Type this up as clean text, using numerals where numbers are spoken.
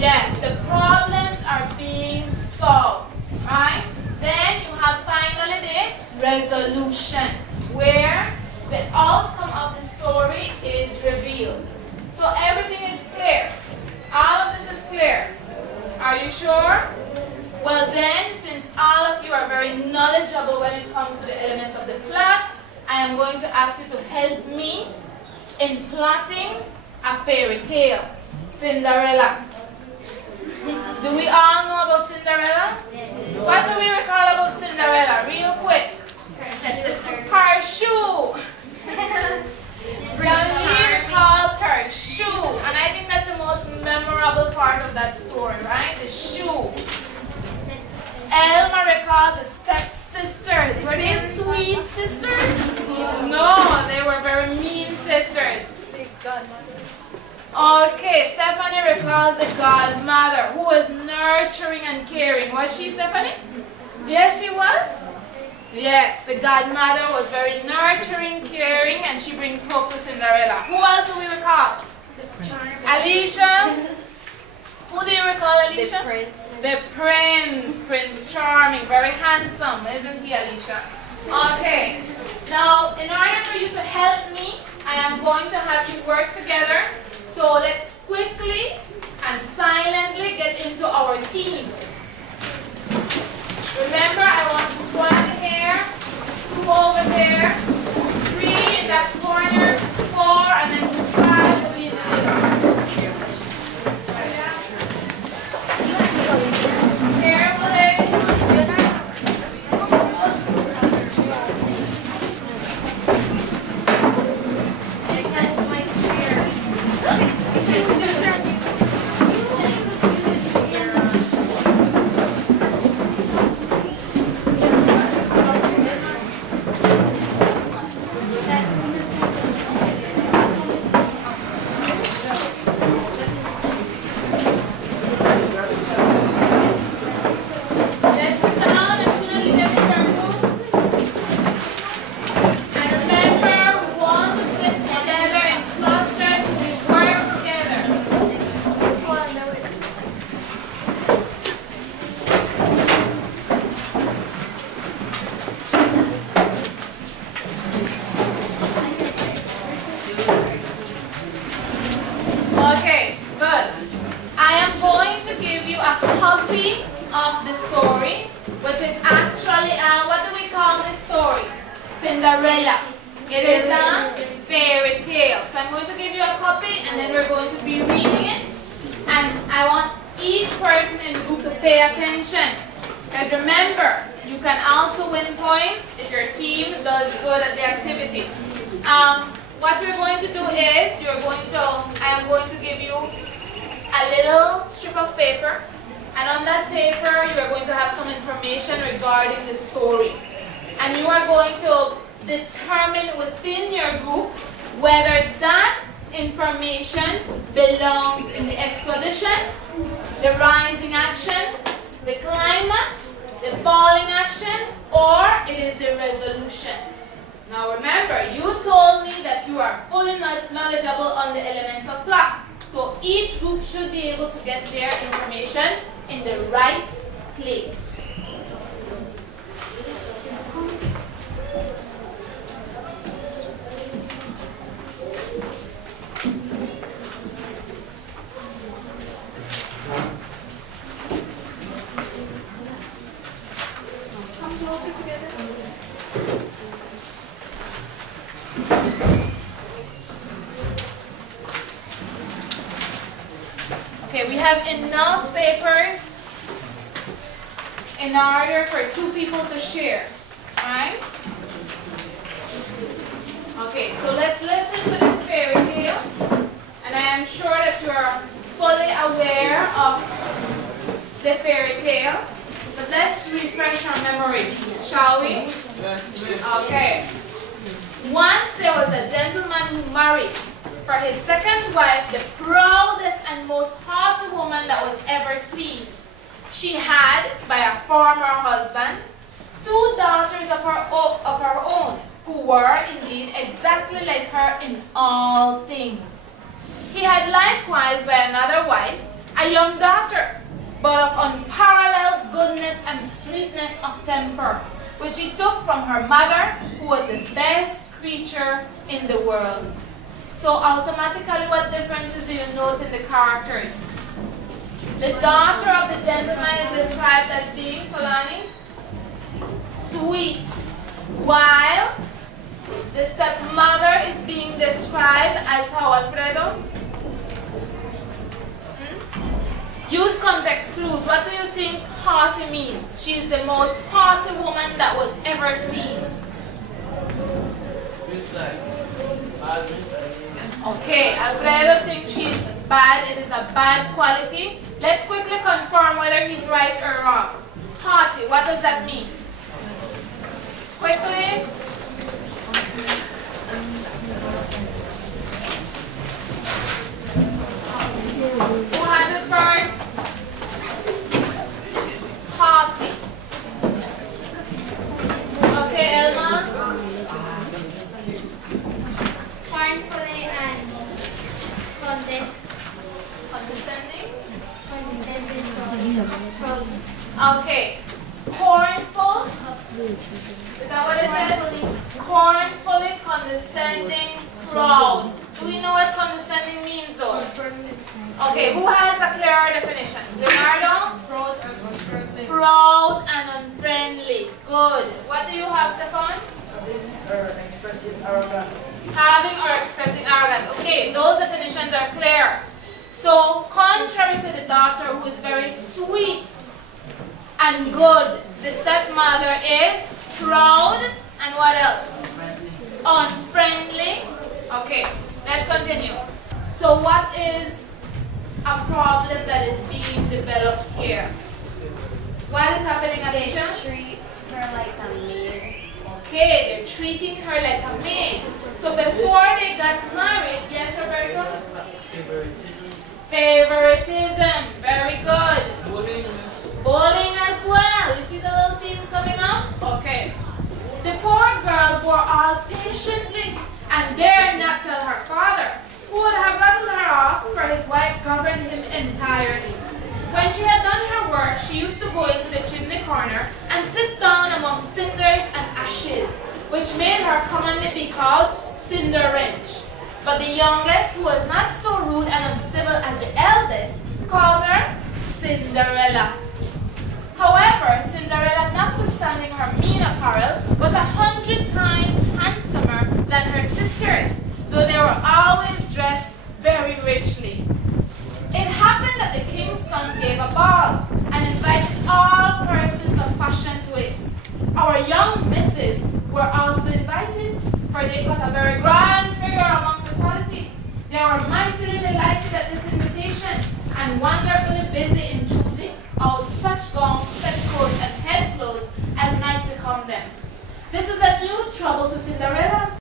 Yes, the problems are being solved, right? Then you have finally the resolution, where the outcome of the story is revealed. So everything is clear. All of this is clear. Are you sure? Well then, since all of you are very knowledgeable when it comes to the elements of the plot, I am going to ask you to help me in plotting a fairy tale, Cinderella. Do we all know about Cinderella? What do we recall about Cinderella? Real quick. Her shoe. John Lee recalls her shoe. And I think that's the most memorable part of that story, right? The shoe. Elma recalls the stepsisters. Were they sweet sisters? No, they were very mean sisters. Okay, Stephanie recalls the godmother who was nurturing and caring. Was she, Stephanie? Yes, she was? Yes, the godmother was very nurturing, caring, and she brings hope to Cinderella. Who else do we recall? Alicia? Who do you recall, Alicia? The prince. The prince, Prince Charming. Very handsome, isn't he, Alicia? Okay. Now, in order for you to help me, I am going to have you work together. So let's quickly and silently get into our teams. Remember, I want 1 here, 2 over there, 3 in that corner, 4, and then 5 will be in the middle. Carefully. Cinderella. It is a fairy tale. So I'm going to give you a copy and then we're going to be reading it. And I want each person in the group to pay attention. Because remember, you can also win points if your team does good at the activity. What we're going to do is, I am going to give you a little strip of paper. And on that paper, you are going to have some information regarding the story. And you are going to determine within your group whether that information belongs in the exposition, the rising action, the climax, the falling action, or it is the resolution. Now remember, you told me that you are fully knowledgeable on the elements of plot. So each group should be able to get their information in the right place. Come closer together. Okay, we have enough papers in order for 2 people to share, right? Okay, so let's listen to this fairy tale, and I am sure that you are fully aware of the fairy tale, but let's refresh our memories, shall we? Okay. Once there was a gentleman who married for his second wife, the proudest and most haughty woman that was ever seen. She had, by a former husband, 2 daughters of her own, who were indeed exactly like her in all things. He had likewise, by another wife, A young daughter, but of unparalleled goodness and sweetness of temper, which she took from her mother, who was the best creature in the world. So automatically, what differences do you note in the characters? The daughter of the gentleman is described as being, Solani, sweet, while the stepmother is being described as how, Alfredo? Use context clues. What do you think haughty means? She is the most haughty woman that was ever seen. Okay, Alfredo thinks she's bad. It is a bad quality. Let's quickly confirm whether he's right or wrong. Haughty, what does that mean? Quickly. Who has it first? Haughty. Okay, Elma? Scornfully and Condescending? proud. Okay. Scornful. Is that what it said? Scornfully, condescending, proud. Do we know what condescending means though? Okay, who has a clearer definition? Leonardo? Proud and unfriendly. Good. What do you have, Stefan? Expressing arrogance. Having or expressing arrogance. Okay, those definitions are clear. So, contrary to the daughter who is very sweet and good, the stepmother is proud and what else? Unfriendly. Okay, let's continue. So, what is a problem that is being developed here? What is happening, Alicia? Treat her like a maid. Okay, they're treating her like a maid. So before they got married, yes, Roberto? Favoritism. Very good. Bullying as well. You see the little things coming up? Okay. The poor girl bore all patiently and dared not tell her father, who would have rattled her off, for his wife governed him entirely. When she had done her work, she used to go into the chimney corner and sit down among cinders and ashes, which made her commonly be called Cinderwrench. But the youngest, who was not so rude and uncivil as the eldest, called her Cinderella. However, Cinderella, notwithstanding her mean apparel, was 100 times handsomer than her sisters, though they were always dressed very richly. It happened that the king's son gave a ball and invited all persons of fashion to it. Our young misses were also invited, for they got a very grand figure among the quality. They were mightily delighted at this invitation and wonderfully busy